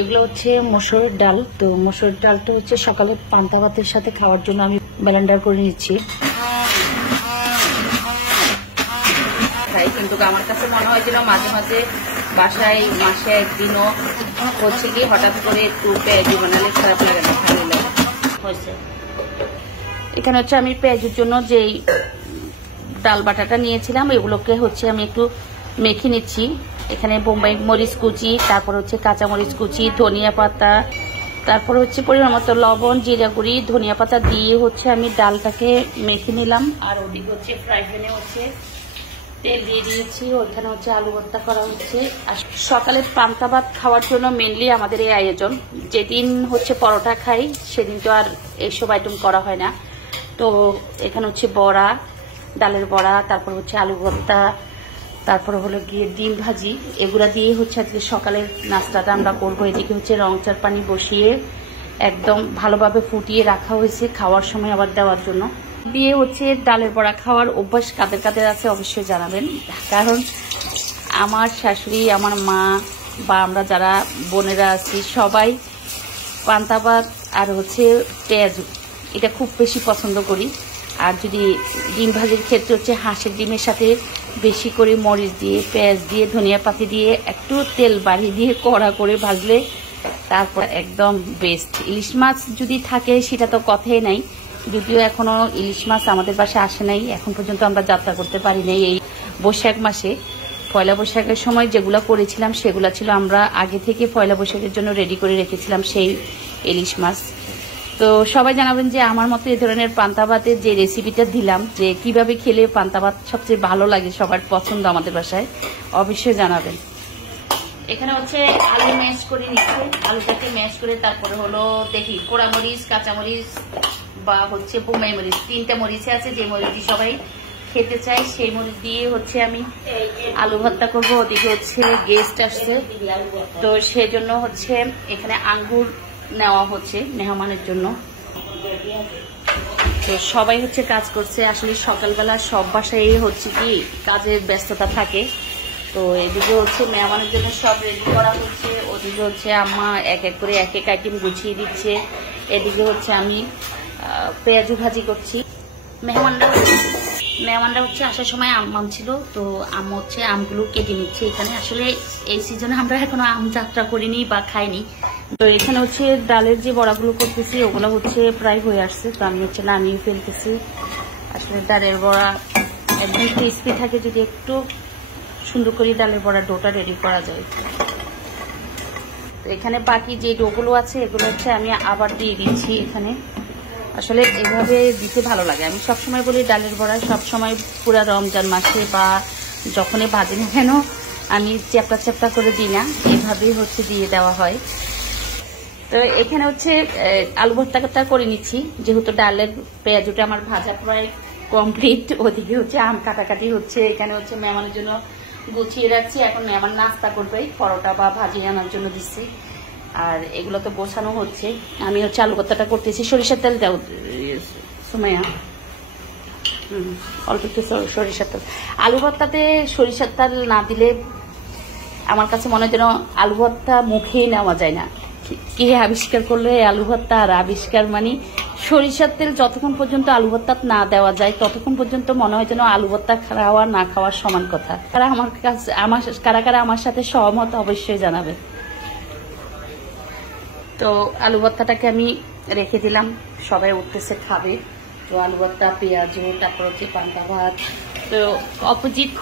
এগুলো হচ্ছে মসুরের ডাল। তো মসুরের ডালটা হচ্ছে সকালে পান্তা ভাতের সাথে খাওয়ার জন্য আমি ব্লেন্ডার করে নিচ্ছি। কিন্তু আমার কাছে মনে হয় যেন মাঝে মাঝে বাসায় মাসে একদিনও হচ্ছে কি হঠাৎ করে একটু পেঁয়াজি বানালে খারাপ লাগে না, ভালো লাগে হয়েছে। এখানে হচ্ছে আমি পেঁয়াজের জন্য যেই ডাল বাটাটা নিয়েছিলাম এগুলোকে হচ্ছে আমি একটু মেখে নিচ্ছি। এখানে বোম্বাই মরিচ কুচি, তারপর হচ্ছে কাঁচা মরিচ কুচি, ধনিয়া পাতা, তারপর হচ্ছে পরিমাণ মতো লবণ, জিরা গুঁড়ি, ধনিয়া পাতা দিয়ে হচ্ছে আমি ডালটাকে মেখে নিলাম। আর ওদিকে হচ্ছে ফ্রাই প্যানে হচ্ছে তেল দিয়ে দিয়েছি, ওইখানে হচ্ছে আলু ভর্তা করা হচ্ছে। আর সকালে পান্তা ভাত খাওয়ার জন্য মেনলি আমাদের এই আয়োজন। যেদিন হচ্ছে পরোটা খাই সেদিন তো আর এইসব আইটেম করা হয় না। তো এখানে হচ্ছে বড়া, ডালের বড়া, তারপর হচ্ছে আলু ভর্তা, তারপর হলো গিয়ে ডিম ভাজি, এগুলা দিয়ে হচ্ছে আজকে সকালের নাস্তাটা আমরা করবো। এদিকে হচ্ছে রং চার পানি বসিয়ে একদম ভালোভাবে ফুটিয়ে রাখা হয়েছে খাওয়ার সময় আবার দেওয়ার জন্য। দিয়ে হচ্ছে ডালের বড়া খাওয়ার অভ্যাস কাদের কাদের আছে অবশ্যই জানাবেন। কারণ আমার শাশুড়ি, আমার মা বা আমরা যারা বোনেরা আছি সবাই পান্তা ভাত আর হচ্ছে পেঁয়াজ এটা খুব বেশি পছন্দ করি। আর যদি ডিম ভাজির ক্ষেত্রে হচ্ছে হাঁসের ডিমের সাথে বেশি করে মরিচ দিয়ে, পেঁয়াজ দিয়ে, ধনিয়া পাতি দিয়ে একটু তেল বাড়িয়ে দিয়ে কড়া করে ভাজলে তারপর একদম বেস্ট। ইলিশ মাছ যদি থাকে সেটা তো কথাই নাই, যদিও এখনো ইলিশ মাছ আমাদের পাশে আসে নাই, এখন পর্যন্ত আমরা যাত্রা করতে পারি নাই। এই বৈশাখ মাসে পয়লা বৈশাখের সময় যেগুলো করেছিলাম সেগুলো ছিল আমরা আগে থেকে পয়লা বৈশাখের জন্য রেডি করে রেখেছিলাম সেই ইলিশ মাছ। তো সবাই জানাবেন যে আমার মতো এই ধরনের পান্তা ভাতের যে রেসিপিটা দিলাম, যে কিভাবে খেলে পান্তা ভাত সবচেয়ে ভালো লাগে, সবার পছন্দ আমাদের বাসায়, অবশ্যই জানাবেন। এখানে হচ্ছে আলু ম্যাশ করে নিচ্ছে, আলুটাকে ম্যাশ করে তারপরে হলো দেখি পোড়ামরিচ, কাঁচামরিচ বা হচ্ছে বোম্বাই মরিচ, 3টা মরিচ আছে যে মরিচ সবাই খেতে চাই সেই মরিচ দিয়ে হচ্ছে আমি আলু ভর্তা করবো। ওদিকে হচ্ছে গেস্ট আসছে, তো সেজন্য হচ্ছে এখানে আঙ্গুর নেওয়া হচ্ছে মেহমানের জন্য। তো সবাই হচ্ছে কাজ করছে। আসলে সকালবেলা সব বাসায় হচ্ছে কি কাজের ব্যস্ততা থাকে। তো এদিকে হচ্ছে মেহমানের জন্য সব রেডি করা হচ্ছে, ওদিকে হচ্ছে আম্মা এক এক করে এক এক আইটেম গুছিয়ে দিচ্ছে, এদিকে হচ্ছে আমি পেঁয়াজু ভাজি করছি। মেহমানরা হচ্ছে আসার সময় আম ছিল, তো আম্মু হচ্ছে আমগুলো কেটে নিচ্ছে। এখানে আসলে এই সিজনে আমরা এখনো আম যাত্রা করিনি বা খাইনি। তো এখানে হচ্ছে ডালের যে বড়াগুলো করতেছি ওগুলো হচ্ছে প্রায় হয়ে আসছে, তো আমি হচ্ছে নামিয়ে ফেলতেছি। আসলে ডালের বড়া একদম ক্রিস্পি থাকে যদি একটু সুন্দর করে ডালের বড়া ডোটা রেডি করা যায়। তো এখানে বাকি যে ডোগুলো আছে এগুলো হচ্ছে আমি আবার দিয়ে দিচ্ছি এখানে। আসলে এভাবে দিতে ভালো লাগে। আমি সবসময় বলি ডালের বড়া সবসময় পুরা রমজান মাসে বা যখনই ভাজি না কেন আমি চ্যাপটা চ্যাপটা করে দিই না, এভাবেই হচ্ছে দিয়ে দেওয়া হয়। তো এখানে হচ্ছে আলু ভর্তাটা করে নিচ্ছি, যেহেতু ডালের পেঁয়াজটা আমার ভাজা প্রায় কমপ্লিট। ওদিকে হচ্ছে আম কাটাকাটি হচ্ছে, এখানে হচ্ছে মেহমানের জন্য গুছিয়ে রাখছি। এখন মেহমান নাস্তা করবে, পরোটা বা ভাজি আনার জন্য দিচ্ছি। আর এগুলো তো বসানো হচ্ছে, আমি হচ্ছে আলু ভর্তাটা করতেছি। সরিষার তেল দাও সুমাইয়া, অল্প একটু সরিষার তেল। আলু ভর্তাতে সরিষার তেল না দিলে আমার কাছে মনে হয় যেন আলু ভর্তা মুখেই নেওয়া যায় না। কে আবিষ্কার করলো এই আলু ভর্তা? আর আবিষ্কার মানে সরিষার তেল যতক্ষণ পর্যন্ত আলু ভর্তা না দেওয়া যায় ততক্ষণ পর্যন্ত মনে হয় যেন আলু ভর্তা খাওয়া না খাওয়ার সমান কথা। কারা কারা আমার সাথে সহমত অবশ্যই জানাবে। তো আলু ভর্তাটাকে আমি রেখে দিলাম, সবাই উঠতেছে খাবে। তো আলু ভর্তা, পেঁয়াজু, তারপর হচ্ছে পান্তা ভাত। তো অপোজিট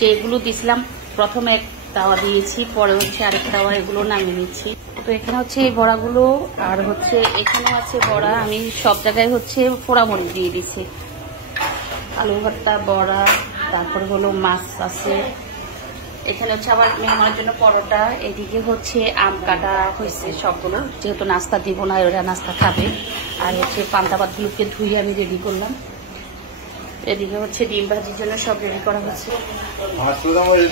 যেগুলো দিয়েছিলাম, প্রথমে এক তাওয়া দিয়েছি, পরে হচ্ছে আরেক তাওয়া, এগুলো নামিয়ে নিচ্ছি। তো এখানে হচ্ছে এই বড়াগুলো, আর হচ্ছে এখানেও আছে বড়া। আমি সব জায়গায় হচ্ছে পোড়ামরিচ দিয়ে দিচ্ছি। আলু ভর্তা, বড়া, তারপরে হলো মাছ আছে। এখানে হচ্ছে আবার মেহমানের জন্য পরোটা, এদিকে হচ্ছে আম কাটা হয়েছে সবগুলো, যেহেতু নাস্তা দিব না, ওরা নাস্তা খাবে। আর হচ্ছে পান্তা ভাতগুলোকে ধুয়ে আমি রেডি করলাম। এদিকে হচ্ছে ডিম ভাজির জন্য সব রেডি করা হচ্ছে।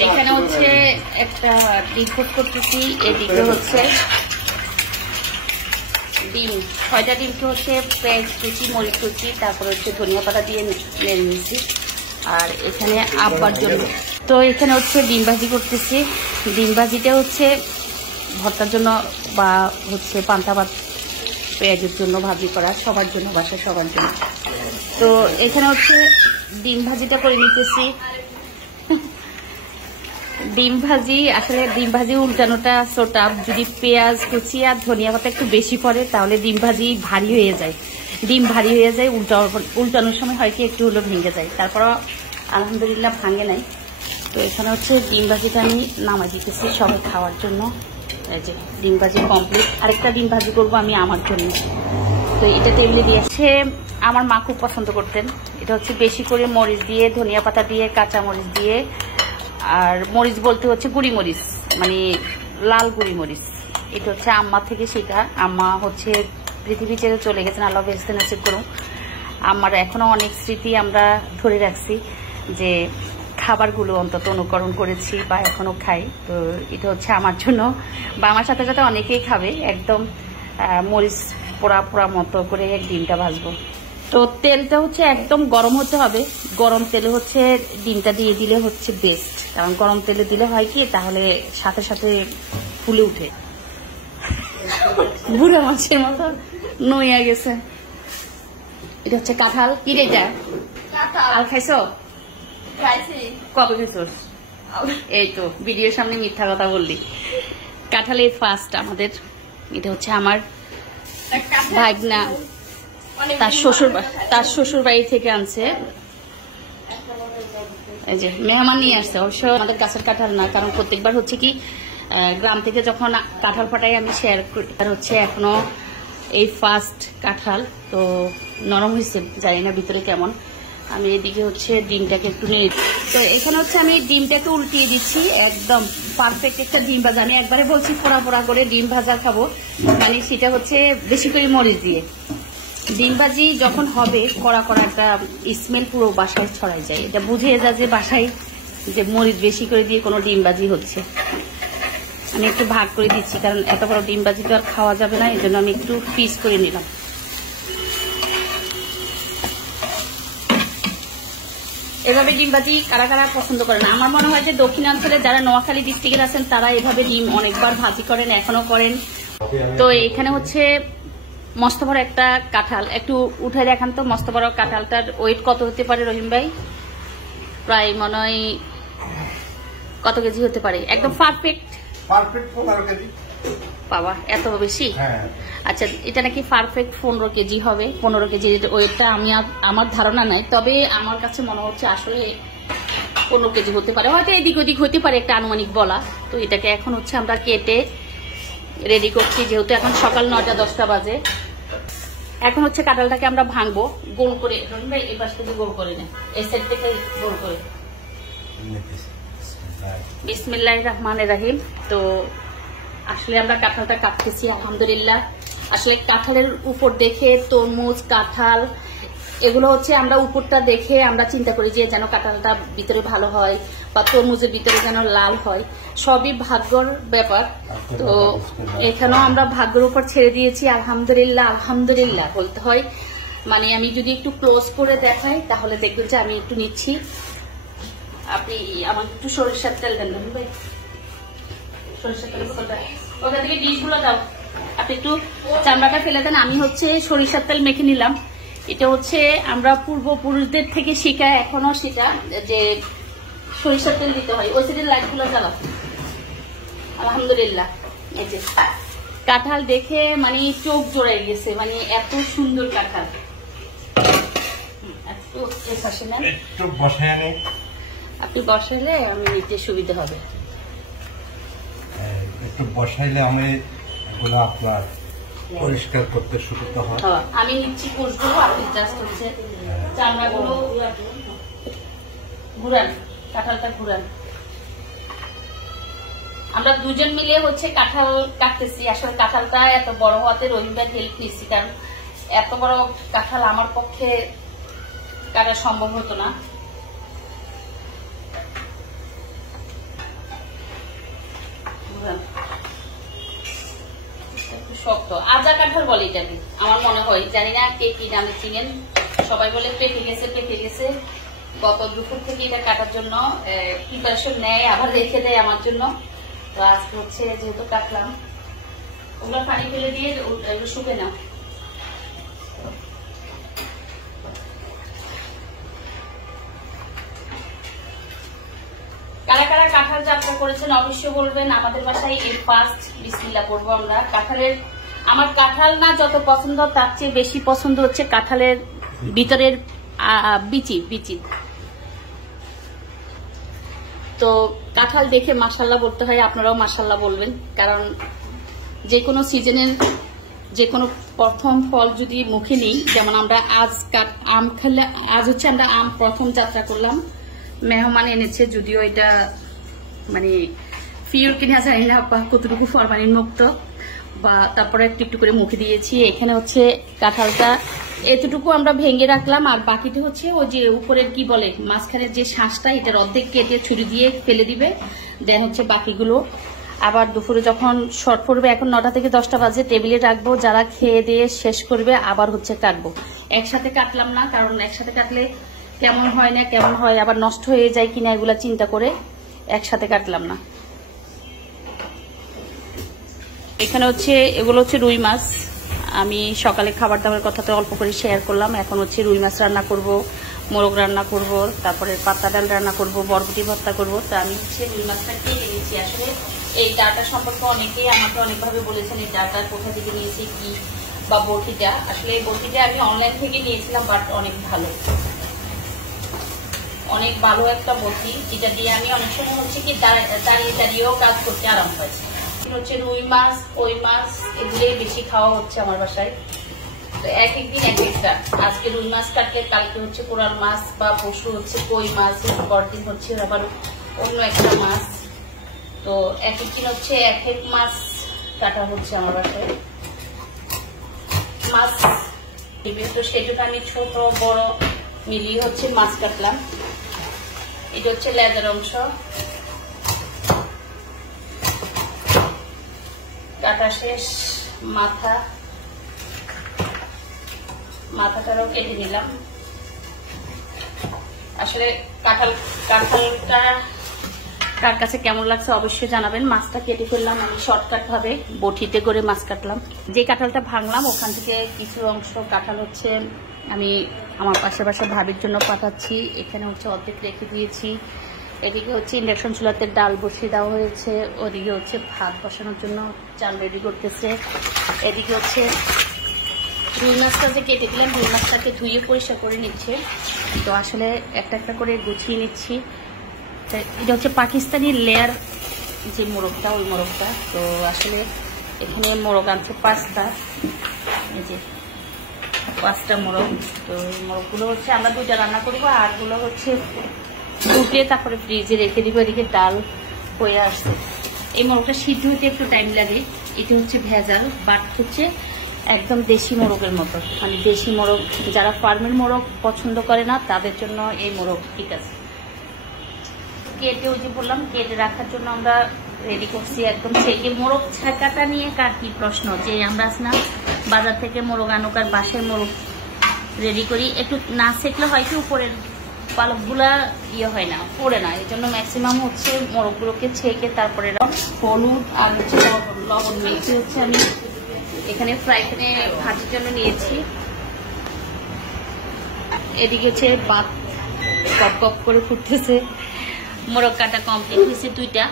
এখানে হচ্ছে একটা ডিম ফুট করতেছি, এদিকে হচ্ছে ডিম 6টা ডিমকে হচ্ছে পেঁয়াজ কুচি, মরিচ কুচি, তারপরে হচ্ছে ধনিয়া পাতা দিয়ে নেড়ে নিচ্ছি। আর এখানে আব্বার জন্য তো এখানে হচ্ছে ডিম ভাজি করতেছি। ডিম ভাজিটা হচ্ছে ভর্তার জন্য বা হচ্ছে পান্তা ভাত পেঁয়াজের জন্য ভাজি করা, সবার জন্য, বাসায় সবার জন্য। তো এখানে হচ্ছে ডিম ভাজিটা করে নিতেছি। ডিম ভাজি, আসলে ডিম ভাজি উল্টানোটা সোটা, যদি পেঁয়াজ কুচি আর ধনিয়া পাতা একটু বেশি পড়ে তাহলে ডিম ভাজি ভারী হয়ে যায়, ডিম ভারী হয়ে যায়, উল্টানোর সময় হয় কি একটু হলেও ভেঙে যায়। তারপরও আলহামদুলিল্লাহ ভাঙে নাই। তো এখানে হচ্ছে ডিম ভাজিটা আমি নামাই দিতেছি সবাই খাওয়ার জন্য। এই যে ডিম ভাজি কমপ্লিট। আরেকটা ডিম ভাজি করবো আমি আমার জন্য। তো এটা টেবিলে দিয়েছে, আমার মা খুব পছন্দ করতেন। এটা হচ্ছে বেশি করে মরিচ দিয়ে, ধনিয়া পাতা দিয়ে, কাঁচা মরিচ দিয়ে, আর মরিচ বলতে হচ্ছে গুঁড়ি মরিচ, মানে লাল গুঁড়ি মরিচ। এটা হচ্ছে আম্মা থেকে শেখা। আম্মা হচ্ছে পৃথিবী ছেড়ে চলে গেছেন, আল্লাহ বেহেশতে নসিব করুন। আমার এখনো অনেক স্মৃতি আমরা ধরে রাখছি, যে খাবারগুলো অন্তত অনুকরণ করেছি বা এখনো খাই। তো এটা হচ্ছে আমার জন্য, বা আমার সাথে সাথে অনেকেই খাবে। একদম মরিচ পোড়া পোড়া মতো করে এক ডিমটা ভাজবো। তো তেলটা হচ্ছে একদম গরম হতে হবে। গরম তেলে হচ্ছে ডিমটা দিয়ে দিলে হচ্ছে বেস্ট, কারণ গরম তেলে দিলে হয় কি তাহলে সাথে সাথে ফুলে উঠে। বুড়া মাছের মতো নইয়া গেছে। এটা হচ্ছে কাঁঠাল। কি রে এটা? কাঁঠাল খাইছো? কবে খাইছোস? এই তো ভিডিওর সামনে মিথ্যা কথা বললি। কাঁঠালের ফার্স্ট আমাদের। এটা হচ্ছে আমার ভাগনা, তার শ্বশুর বাড়ি থেকে আনছে। এই যে মেহমান নিয়ে আসছে। অবশ্য আমাদের গাছের কাঁঠাল না, কারণ প্রত্যেকবার হচ্ছে কি গ্রাম থেকে যখন কাঁঠাল ফাটাই আমি শেয়ার করি, আর হচ্ছে এখনো এই ফার্স্ট কাঁঠাল। তো নরম হয়েছে, জানি না ভিতরে কেমন। আমি এদিকে হচ্ছে ডিমটাকে একটু নিয়ে, তো এখানে হচ্ছে আমি ডিমটাকে উল্টিয়ে দিচ্ছি। একদম পারফেক্ট একটা ডিম ভাজা। আমি একবারে বলছি পোড়া পোড়া করে ডিম ভাজা খাবো, মানে সেটা হচ্ছে বেশি করে মরিচ দিয়ে। ডিম ভাজি যখন হবে কড়া কড়া একটা স্মেল পুরো বাসায় ছড়াই যায়, এটা বুঝে যায় যে বাসায় যে মরিচ বেশি করে দিয়ে কোনো ডিম ভাজি হচ্ছে। আমি একটু ভাগ করে দিচ্ছি, কারণ এত বড় ডিম ভাজি তো আর খাওয়া যাবে না, এই জন্য আমি একটু পিস করে নিলাম। এভাবে ডিম ভাজি কারা কারা পছন্দ করে না? আমার মনে হয় যে দক্ষিণাঞ্চলে যারা নোয়াখালী ডিস্ট্রিক্টের আছেন তারা এভাবে ডিম অনেকবার ভাজি করেন, এখনো করেন। তো এখানে হচ্ছে মস্ত বড় একটা কাঁঠাল, একটু উঠে দেখান তো মস্ত বড় কাঁঠালটার ওয়েট কত হতে পারে রহিম ভাই? প্রায় মনে হয় কত কেজি হতে পারে? একদম পারফেক্ট 15 কেজি। বাবা, এত বেশি? হ্যাঁ। আচ্ছা, এটা নাকি পারফেক্ট 15 কেজি হবে। 15 কেজি ওয়েটটা আমার ধারণা নাই, তবে আমার কাছে মনে হচ্ছে আসলে 15 কেজি হতে পারে, হয়তো এদিক ওদিক হতে পারে, একটা আনুমানিক বলা। তো এটাকে এখন হচ্ছে আমরা কেটে রেডি করছি, যেহেতু এখন সকাল 9টা-10টা বাজে। এখন হচ্ছে কাঁঠালটাকে আমরা ভাঙবো গোল করে। এই পাশ থেকে গোল করে নেই, এই সাইড থেকে গোল করে। বিসমিল্লাহির রহমানির রহিম। তো আসলে আমরা কাঁঠালটা কাটতেছি আলহামদুলিল্লাহ। আসলে কাঁঠালের উপর দেখে তরমুজ, কাঁঠাল এগুলো হচ্ছে আমরা উপরটা দেখে আমরা চিন্তা করি যে যেন কাঁঠালটা ভিতরে ভালো হয় বা তরমুজের ভিতরে যেন লাল হয়, সবই ভাগ্যর ব্যাপার। তো এখানেও আমরা ভাগ্যের উপর ছেড়ে দিয়েছি আলহামদুলিল্লাহ। আলহামদুলিল্লাহ বলতে হয়, মানে আমি যদি একটু ক্লোজ করে দেখাই তাহলে দেখবেন যে আমি একটু নিচ্ছি। আপনি আমার একটু সরিষার তেল দেন ভাই, সরিষার তেল ওখান থেকে ডিশগুলো দাও। আপনি একটু চামড়াটা ফেলে দেন। আমি হচ্ছে সরিষার তেল মেখে নিলাম। এটা হচ্ছে আমরা পূর্বপুরুষদের থেকে শিখা, এখনো সেটা যে সরিষার তেল দিতে হয়। ওই সাইডের লাইটগুলো জ্বালাও। আলহামদুলিল্লাহ। এই যে কাঁঠাল দেখে মানে চোখ জোড়াই গেছে, মানে এত সুন্দর কাঁঠাল। আপনি বসাইলে আমি নিতে সুবিধা হবে। একটু বসাইলে আমি এগুলো আপনার পরিষ্কার করতে সুবিধা হয়। আমি নিচ্ছি কোষগুলো, আপনি জাস্ট হচ্ছে চামড়াগুলো ঘুরান, কাঁঠালটা ঘুরান। আমরা দুজন মিলে হচ্ছে কাঁঠাল কাটতেছি। আসলে কাঁঠালটা এত বড় হওয়াতে রহিমভাই হেল্প নিচ্ছি, কারণ এত বড় কাঁঠাল আমার পক্ষে কাটা সম্ভব হতো না। শক্ত আজা কাঁঠাল বলে এটাকে আমার মনে হয়, জানি না কে কি নামে চিনেন। সবাই বলে পেকে গেছে, পেকে গেছে। গত দুপুর থেকে এটা কাটার জন্য প্রিপারেশন নেয়, আবার রেখে দেয় আমার জন্য। তো আজকে হচ্ছে যেহেতু কাটলাম, ওগুলো পানি ফেলে দিয়ে এগুলো শুকে নাও। কারা কারা কাঁঠাল যাত্রা করেছেন অবশ্যই বলবেন। আমাদের বাসায় এর ফার্স্ট বিসমিল্লাহ করবো আমরা। কাঁঠালের আমার কাঁঠাল না যত পছন্দ তার চেয়ে বেশি পছন্দ হচ্ছে কাঁঠালের ভিতরের বিচি। তো কাঁঠাল দেখে মাশাআল্লাহ বলতে হয়, আপনারাও মাশাআল্লাহ বলবেন, কারণ যে কোনো সিজনের যে কোনো প্রথম ফল যদি মুখে নিই, যেমন আমরা আম খেলে, আজ হচ্ছে আমরা আম প্রথম যাত্রা করলাম, মেহমান এনেছে, যদিও এটা মানে পিওর কিনা জানি না বা কতটুকু ফরমালিন মুক্ত, বা তারপরে একটু করে মুখে দিয়েছি। এখানে হচ্ছে কাঁঠালটা এতটুকু আমরা ভেঙে রাখলাম, আর বাকিটা হচ্ছে ওই যে উপরের কি বলে মাঝখানের যে শ্বাসটা, এটার অর্ধেক কেটে ছুরি দিয়ে ফেলে দিবে, দেন হচ্ছে বাকিগুলো আবার দুপুরে যখন শর্ট পড়বে, এখন 9টা থেকে 10টা বাজে, টেবিলে রাখবো, যারা খেয়ে দিয়ে শেষ করবে আবার হচ্ছে কাটবো। একসাথে কাটলাম না, কারণ একসাথে কাটলে কেমন হয় না কেমন হয়, আবার নষ্ট হয়ে যায় কিনা এগুলা চিন্তা করে একসাথে কাটলাম না। এখানে হচ্ছে এগুলো হচ্ছে রুই মাছ। আমি সকালে খাবার দাবার কথা তো অল্প করে শেয়ার করলাম। এখন হচ্ছে রুই মাছ রান্না করব, মোরগ রান্না করব, তারপরে পাতা ডাল রান্না করব, বরবটি ভর্তা করব। তো আমি হচ্ছে রুই মাছটা কেটে নিয়েছি। আসলে এই ডাটা সম্পর্কে অনেকেই আমাকে অনেকভাবে বলেছেন, এই ডাটা কোথা থেকে নিয়েছি কি, বা বটিটা। আসলে এই বটিটা আমি অনলাইন থেকে নিয়েছিলাম, বাট অনেক ভালো একটা বটি, যেটা দিয়ে আমি অনেক সময় হচ্ছে কি দাঁড়িয়েও কাজ করতে আরাম পাইছি। হচ্ছে রুই মাছ, কই মাছ, এগুলোই বেশি খাওয়া হচ্ছে আমার বাসায়। তো এক একদিন এক একটা, আজকে রুই মাছ কাটলে কালকে হচ্ছে কোরাল মাছ, বা পরশু হচ্ছে কই মাছ, পরদিন হচ্ছে আবার অন্য একটা মাছ। তো এক একদিন হচ্ছে এক এক মাছ কাটা হচ্ছে আমার বাসায় মাছ। তো সেজন্য আমি ছোট বড় মিলিয়ে হচ্ছে মাছ কাটলাম। এটা হচ্ছে লেজার অংশ, কাটা শেষ। মাথাটারও কেটে নিলাম। আসলে কাঁঠালটা কার কাছে কেমন লাগছে অবশ্যই জানাবেন। মাছটা কেটে ফেললাম আমি শর্টকাট ভাবে, বটিতে করে মাছ কাটলাম। যে কাঁঠালটা ভাঙলাম ওখান থেকে কিছু অংশ কাঁঠাল হচ্ছে আমি আমার পাশে ভাবির জন্য পাঠাচ্ছি। এখানে হচ্ছে অর্ধেক রেখে দিয়েছি। এদিকে হচ্ছে ইন্ডাকশন চুলাতে ডাল বসিয়ে দেওয়া হয়েছে, ওদিকে হচ্ছে ভাত বসানোর জন্য চাল রেডি করতেছে। এদিকে হচ্ছে রুই মাছটা যে কেটে দিলাম, রুই মাছটাকে ধুয়ে পরিষ্কার করে নিচ্ছে। তো আসলে একটা একটা করে গুছিয়ে নিচ্ছি। এটা হচ্ছে পাকিস্তানি লেয়ার যে মোরগটা, ওই মোরগটা। তো আসলে এখানে মোরগ আনছে 5টা, এই যে 5টা মোরগ। তো এই মোরগগুলো হচ্ছে আমরা 2টা রান্না করবো, আর গুলো হচ্ছে ফুটিয়ে তারপরে ফ্রিজে রেখে দিব। এদিকে ডাল হয়ে আসছে। এই মোরগটা সিদ্ধ হতে একটু টাইম লাগে। এটা হচ্ছে ভেজাল, বাট হচ্ছে একদম দেশি মোরগের মতো, মানে দেশি মোরগ। যারা ফার্মের মোরগ পছন্দ করে না তাদের জন্য এই মোরগ ঠিক আছে। কেটে ওই যে বললাম কেটে রাখার জন্য আমরা রেডি করছি একদম। সেই মোরগ ছাকাটা নিয়ে কার কি প্রশ্ন, যে আমরা না বাজার থেকে মোরগ আনুক আর বাসায় মোরগ রেডি করি, একটু না সেকলে হয় কি উপরের পালকগুলা হয় না, পড়ে না। এই জন্য ম্যাক্সিমাম হচ্ছে মোরগগুলোকে ছেঁকে তারপরে হলুদ আর হচ্ছে লবণ মেখে হচ্ছে আমি এখানে ফ্রাই প্যানে ভাজির জন্য নিয়েছি। এদিকে হচ্ছে ভাত কপ কপ করে ফুটতেছে। মোরগ কাটা কমপ্লিট হয়েছে 2টা,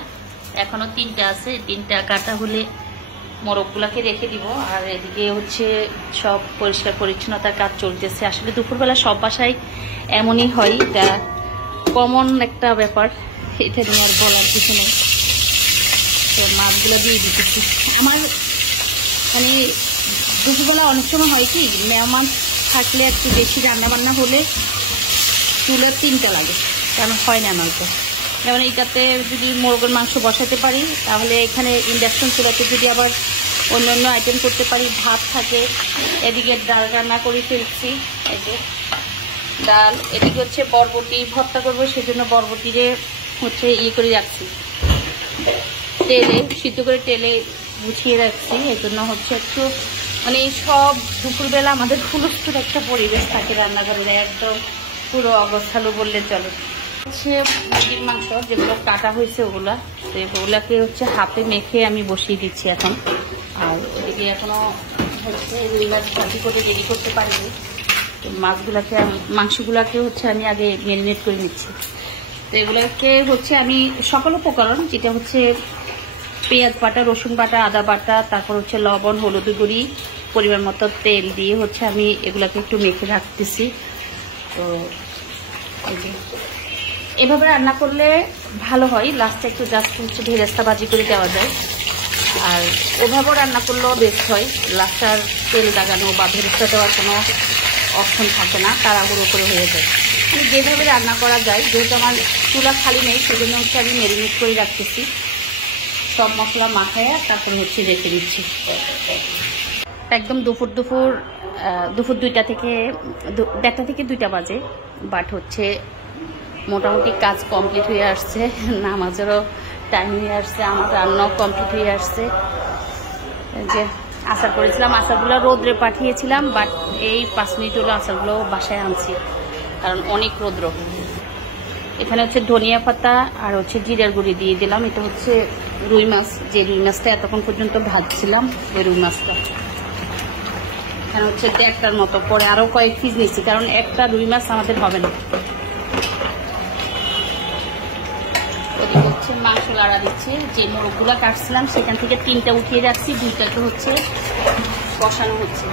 এখনো 3টা আছে। 3টা কাটা হলে মোরগগুলাকে রেখে দিব। আর এদিকে হচ্ছে সব পরিষ্কার পরিচ্ছন্নতার কাজ চলতেছে। আসলে দুপুরবেলা সব বাসায় এমনই হয়, এটা কমন একটা ব্যাপার, এটা নিয়ে আর বলার কিছু নেই। তো মাছগুলো দিয়ে দিতেছি। আমার মানে দুপুরবেলা অনেক সময় হয় কি, মেহমান থাকলে একটু বেশি রান্নাবান্না হলে চুলা 3টা লাগে, কারণ হয় না নয়তো। যেমন এইটাতে যদি মোরগের মাংস বসাতে পারি, তাহলে এখানে ইন্ডাকশন চুলাতে যদি আবার অন্য আইটেম করতে পারি, ভাত থাকে। এদিকে ডাল রান্না করে ফেলছি, এই যে ডাল। এদিকে হচ্ছে বরবটি ভর্তা করবো, সেজন্য বরবটিরে হচ্ছে করে রাখছি, তেলে সিদ্ধ করে তেলে গুছিয়ে রাখছি। এই জন্য হচ্ছে একটু মানে সব দুপুরবেলা আমাদের হুলস্থুল একটা পরিবেশ থাকে রান্নাঘরে, একদম পুরো অবস্থালো বললে চলে। হচ্ছে মুরগির মাংস যেগুলো কাটা হয়েছে ওগুলা, তো এগুলাকে হচ্ছে হাতে মেখে আমি বসিয়ে দিচ্ছি এখন। আর ওদিকে এখনো হচ্ছে রুই মাছ ভাজি করে রেডি করতে পারিনি। মাছগুলাকে মাংসগুলাকে হচ্ছে আমি আগে ম্যারিনেট করে নিচ্ছি। তো এগুলোকে হচ্ছে আমি সকল উপকরণ যেটা হচ্ছে পেঁয়াজ বাটা, রসুন বাটা, আদা বাটা, তারপর হচ্ছে লবণ, হলুদ গুঁড়ি, পরিমাণ মতো তেল দিয়ে হচ্ছে আমি এগুলোকে একটু মেখে রাখতেছি। তো এভাবে রান্না করলে ভালো হয়, লাস্টে একটু জাস্ট হচ্ছে ভেরেস্তা ভাজি করে দেওয়া যায়। আর ওভাবেও রান্না করলেও বেস্ট হয়, লাস্টে আর তেল লাগানো বা ভেরেস্তা দেওয়ার কোনো অপশন থাকে না, তাড়াহুড়ো করে হয়ে যায়। মানে যেভাবে রান্না করা যায়, যেহেতু আমার চুলা খালি নেই সেজন্য হচ্ছে আমি ম্যারিনেট করে রাখতেছি। সব মশলা মাখায় তারপরে হচ্ছে রেখে দিচ্ছি। একদম দুপুর 2টা থেকে 1:30 থেকে 2টা বাজে, বাট হচ্ছে মোটামুটি কাজ কমপ্লিট হয়ে আসছে, নামাজেরও টাইম হয়ে আসছে, আমার রান্নাও কমপ্লিট হয়ে আসছে। যে আচার করেছিলাম, আচারগুলো রোদ্রে পাঠিয়েছিলাম, বাট এই 5 মিনিট হলো আচারগুলো বাসায় আনছি, কারণ অনেক রৌদ্র। এখানে হচ্ছে ধনিয়া পাতা আর হচ্ছে জিরার গুঁড়ি দিয়ে দিলাম। এটা হচ্ছে রুই মাছ, যে রুই মাছটা এতক্ষণ পর্যন্ত ভাজছিলাম, ওই রুই মাছটা। এখানে হচ্ছে 1.5টার মতো, পরে আরও কয়েক পিস নিচ্ছি, কারণ একটা রুই মাছ আমাদের হবে না। ওদিকে হচ্ছে মাংস লাড়া দিচ্ছে, যে মোরগগুলো কাটছিলাম সেখান থেকে 3টা উঠিয়ে রাখছি, 2টাকে হচ্ছে কষানো হচ্ছে।